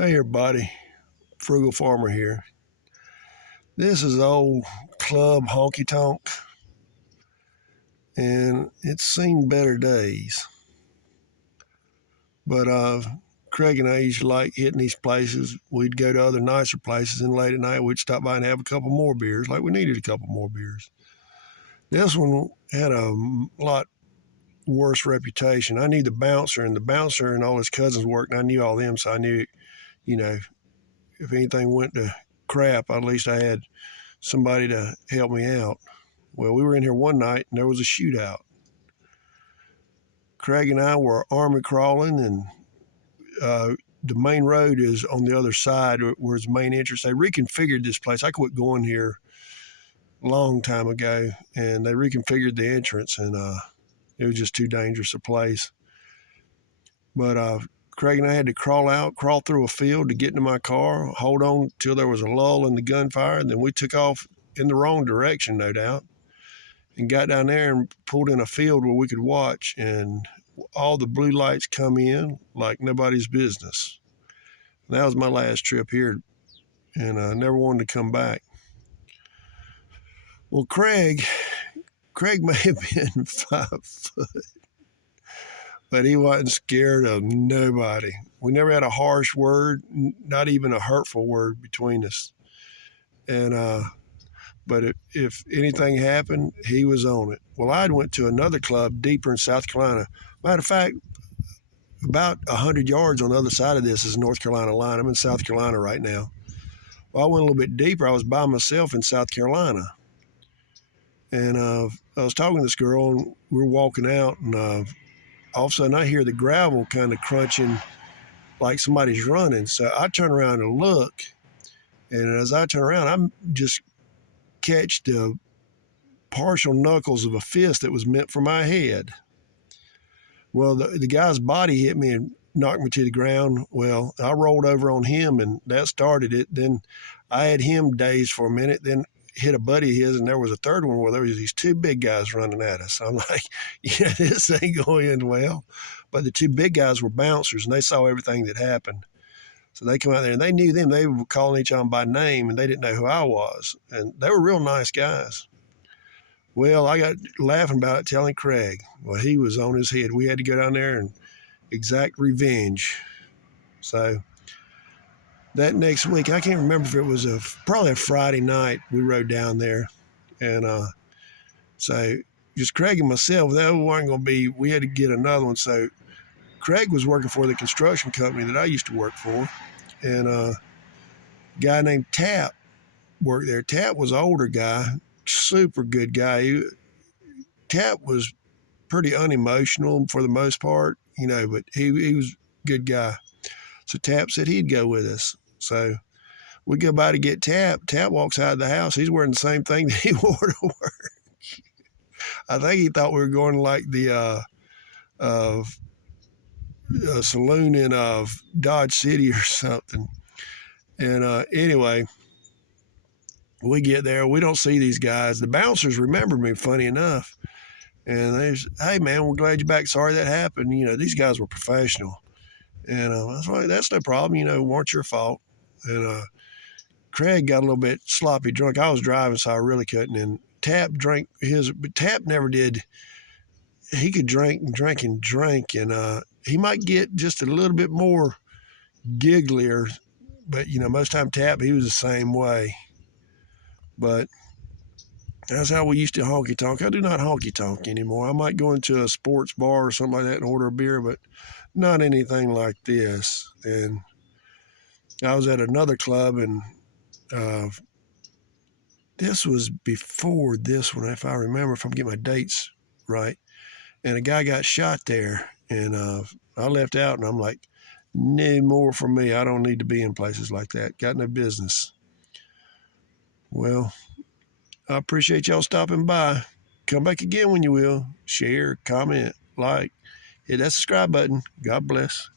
Hey everybody, Frugal Farmer here. This is old club honky-tonk, and it's seen better days. But Craig and I used to like hitting these places. We'd go to other nicer places, and late at night we'd stop by and have a couple more beers, like we needed a couple more beers. This one had a lot worse reputation. I knew the bouncer, and the bouncer and all his cousins worked, and I knew all them, so I knew, you know, if anything went to crap, at least I had somebody to help me out. Well, we were in here one night and there was a shootout. Craig and I were army crawling, and the main road is on the other side where his main entrance. They reconfigured this place. I quit going here a long time ago, and they reconfigured the entrance, and it was just too dangerous a place. But Craig and I had to crawl through a field to get into my car, hold on till there was a lull in the gunfire, and then we took off in the wrong direction, no doubt, and got down there and pulled in a field where we could watch, and all the blue lights come in like nobody's business. And that was my last trip here, and I never wanted to come back. Well, Craig may have been 5 foot, but he wasn't scared of nobody. We never had a harsh word, not even a hurtful word between us. And but if anything happened, he was on it. Well, I went to another club deeper in South Carolina. Matter of fact, about 100 yards on the other side of this is North Carolina line. I'm in South Carolina right now. Well, I went a little bit deeper. I was by myself in South Carolina. And I was talking to this girl, and we were walking out, and all of a sudden I hear the gravel kind of crunching like somebody's running. So I turn around and look, and as I turn around, I'm just catch the partial knuckles of a fist that was meant for my head. Well, the guy's body hit me and knocked me to the ground. Well, I rolled over on him, and that started it. Then I had him dazed for a minute, then hit a buddy of his, and there was a third one where there was these two big guys running at us. I'm like, yeah, this ain't going to end well. But the two big guys were bouncers, and they saw everything that happened. So they come out there, and they knew them. They were calling each other by name, and they didn't know who I was. And they were real nice guys. Well, I got laughing about it, telling Craig. Well, he was on his head. We had to go down there and exact revenge. So that next week, I can't remember if it was probably a Friday night, we rode down there. And so just Craig and myself, that wasn't going to be, we had to get another one. So Craig was working for the construction company that I used to work for, and a guy named Tap worked there. Tap was an older guy, super good guy. Tap was pretty unemotional for the most part, but he was a good guy. So Tap said he'd go with us. So we go by to get Tap. Tap walks out of the house. He's wearing the same thing that he wore to work. I think he thought we were going to like the a saloon in Dodge City or something. And anyway, we get there. We don't see these guys. The bouncers remembered me, funny enough. And they said, hey, man, we're glad you're back. Sorry that happened. These guys were professional. And I was like, that's no problem. Weren't your fault. And Craig got a little bit sloppy drunk. I was driving, so I really couldn't. And Tap drank his, but Tap never did. He could drink and drink and drink, and he might get just a little bit more gigglier, but most time Tap, he was the same way. But that's how we used to honky tonk. I do not honky tonk anymore. I might go into a sports bar or something like that and order a beer, but not anything like this. And I was at another club, and this was before this one, if I remember, if I'm getting my dates right. And a guy got shot there, and I left out, and I'm like, no more for me. I don't need to be in places like that. Got no business. Well, I appreciate y'all stopping by. Come back again when you will. Share, comment, like, hit that subscribe button. God bless.